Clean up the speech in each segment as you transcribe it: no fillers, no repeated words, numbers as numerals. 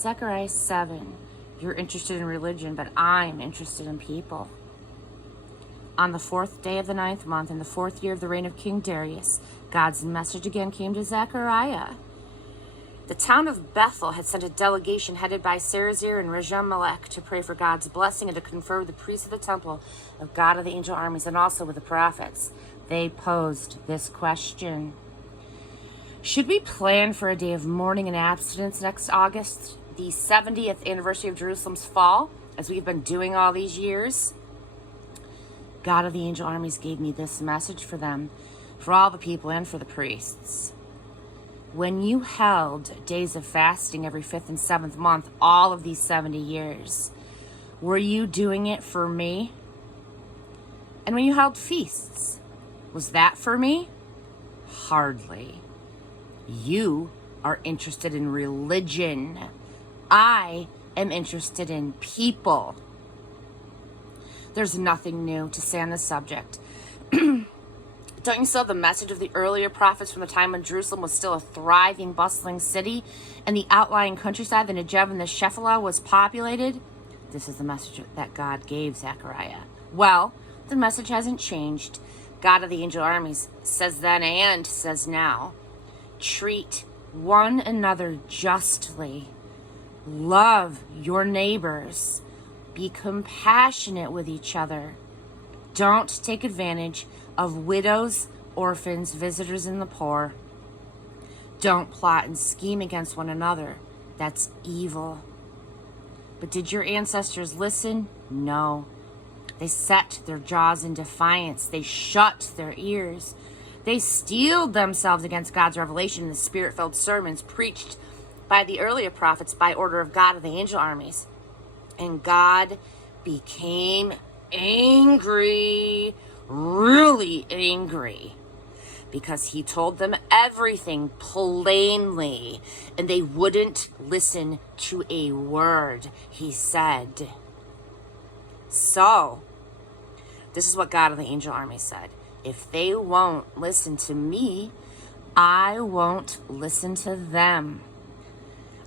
Zechariah 7. You're interested in religion, but I'm interested in people. On the 4th day of the 9th month, in the 4th year of the reign of King Darius, God's message again came to Zechariah. The town of Bethel had sent a delegation headed by Sarazir and Rejam-Melech to pray for God's blessing and to confer with the priests of the temple of God of the angel armies and also with the prophets. They posed this question: should we plan for a day of mourning and abstinence next August, the 70th anniversary of Jerusalem's fall, as we've been doing all these years? God of the angel armies gave me this message for them, for all the people and for the priests. When you held days of fasting every 5th and 7th month, all of these 70 years, were you doing it for me? And when you held feasts, was that for me? Hardly. You are interested in religion. I am interested in people. There's nothing new to say on this subject. Don't you still have the message of the earlier prophets from the time when Jerusalem was still a thriving, bustling city and the outlying countryside, the Negev and the Shephelah, was populated? This is the message that God gave Zechariah. Well, the message hasn't changed. God of the angel armies says then and says now. Treat one another justly. Love your neighbors. Be compassionate with each other. Don't take advantage of widows, orphans, visitors, and the poor. Don't plot and scheme against one another. That's evil. But did your ancestors listen? No. They set their jaws in defiance. They shut their ears. They steeled themselves against God's revelation in the spirit-filled sermons preached by the earlier prophets by order of God of the angel armies. And God became angry, really angry, because he told them everything plainly, and they wouldn't listen to a word he said. So, this is what God of the angel army said: if they won't listen to me, I won't listen to them.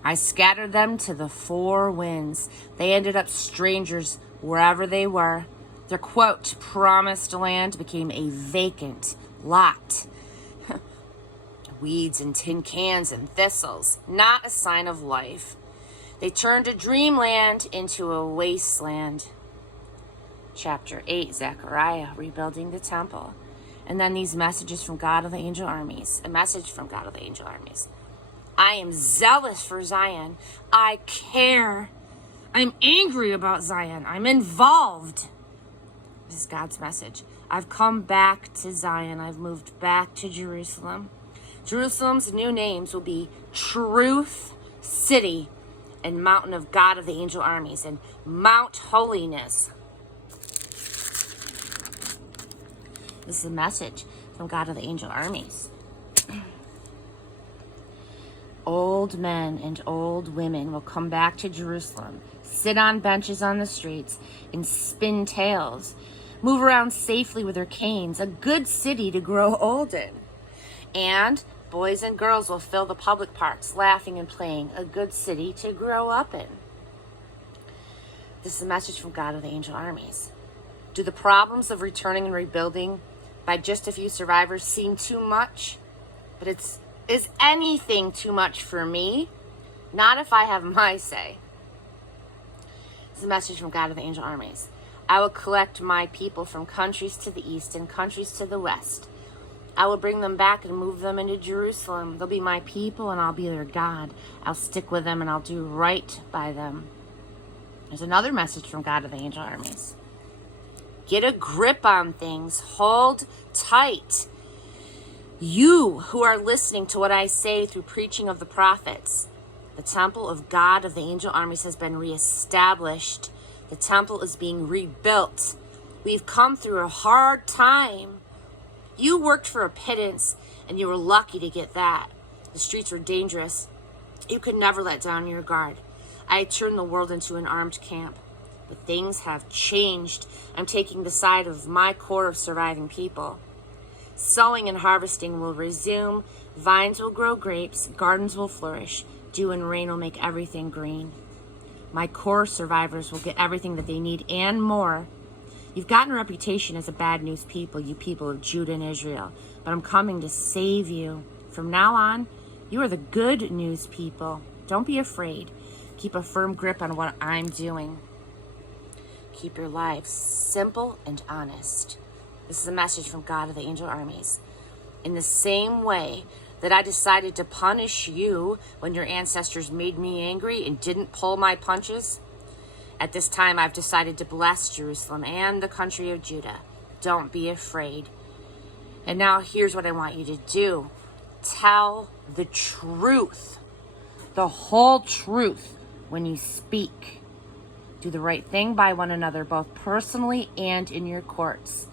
I scattered them to the four winds. They ended up strangers wherever they were. Their, quote, promised land became a vacant lot. Weeds and tin cans and thistles, not a sign of life. They turned a dreamland into a wasteland. Chapter 8, Zechariah, rebuilding the temple. And then these messages from God of the angel armies. A message from God of the angel armies. I am zealous for Zion. I care. I'm angry about Zion. I'm involved. This is God's message. I've come back to Zion. I've moved back to Jerusalem. Jerusalem's new names will be Truth City and Mountain of God of the angel armies and Mount Holiness. This is a message from God of the angel armies. Old men and old women will come back to Jerusalem, sit on benches on the streets, and spin tales, move around safely with their canes, a good city to grow old in. And boys and girls will fill the public parks, laughing and playing, a good city to grow up in. This is a message from God of the angel armies. Do the problems of returning and rebuilding by just a few survivors seem too much? But is anything too much for me? Not if I have my say. This is a message from God of the angel armies. I will collect my people from countries to the east and countries to the west. I will bring them back and move them into Jerusalem. They'll be my people and I'll be their God. I'll stick with them and I'll do right by them. There's another message from God of the angel armies. Get a grip on things. Hold tight. You who are listening to what I say through preaching of the prophets, the temple of God of the angel armies has been reestablished. The temple is being rebuilt. We've come through a hard time. You worked for a pittance, and you were lucky to get that. The streets were dangerous. You could never let down your guard. I turned the world into an armed camp. But things have changed. I'm taking the side of my core of surviving people. Sowing and harvesting will resume. Vines will grow grapes. Gardens will flourish. Dew and rain will make everything green. My core survivors will get everything that they need and more. You've gotten a reputation as a bad news people, you people of Judah and Israel, but I'm coming to save you. From now on, you are the good news people. Don't be afraid. Keep a firm grip on what I'm doing. Keep your lives simple and honest. This is a message from God of the angel armies. In the same way that I decided to punish you when your ancestors made me angry and didn't pull my punches, at this time I've decided to bless Jerusalem and the country of Judah. Don't be afraid. And now here's what I want you to do. Tell the truth, the whole truth when you speak. Do the right thing by one another, both personally and in your courts.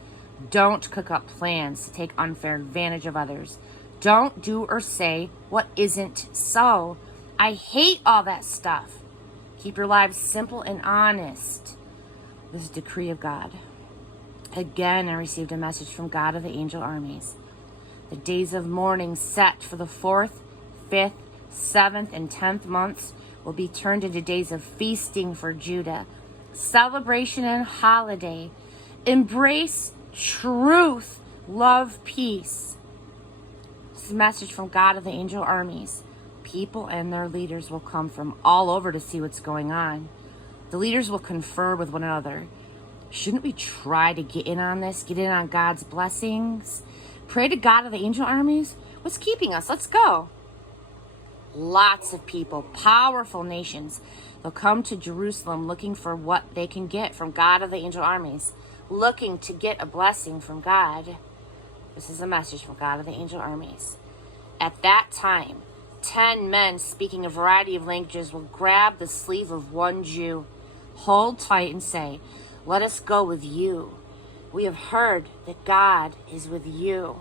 Don't cook up plans to take unfair advantage of others. Don't do or say what isn't so. I hate all that stuff. Keep your lives simple and honest. This is a decree of God. Again, I received a message from God of the angel armies. The days of mourning set for the 4th, 5th, 7th, and 10th months will be turned into days of feasting for Judah, celebration and holiday. Embrace truth, love, peace. This is a message from God of the angel armies. People and their leaders will come from all over to see what's going on. The leaders will confer with one another. Shouldn't we try to get in on this? Get in on God's blessings? Pray to God of the angel armies? What's keeping us? Let's go. Lots of people, powerful nations, they'll come to Jerusalem looking for what they can get from God of the angel armies, looking to get a blessing from God. This is a message from God of the angel armies. At that time, 10 men speaking a variety of languages will grab the sleeve of one Jew, hold tight and say, "Let us go with you. We have heard that God is with you."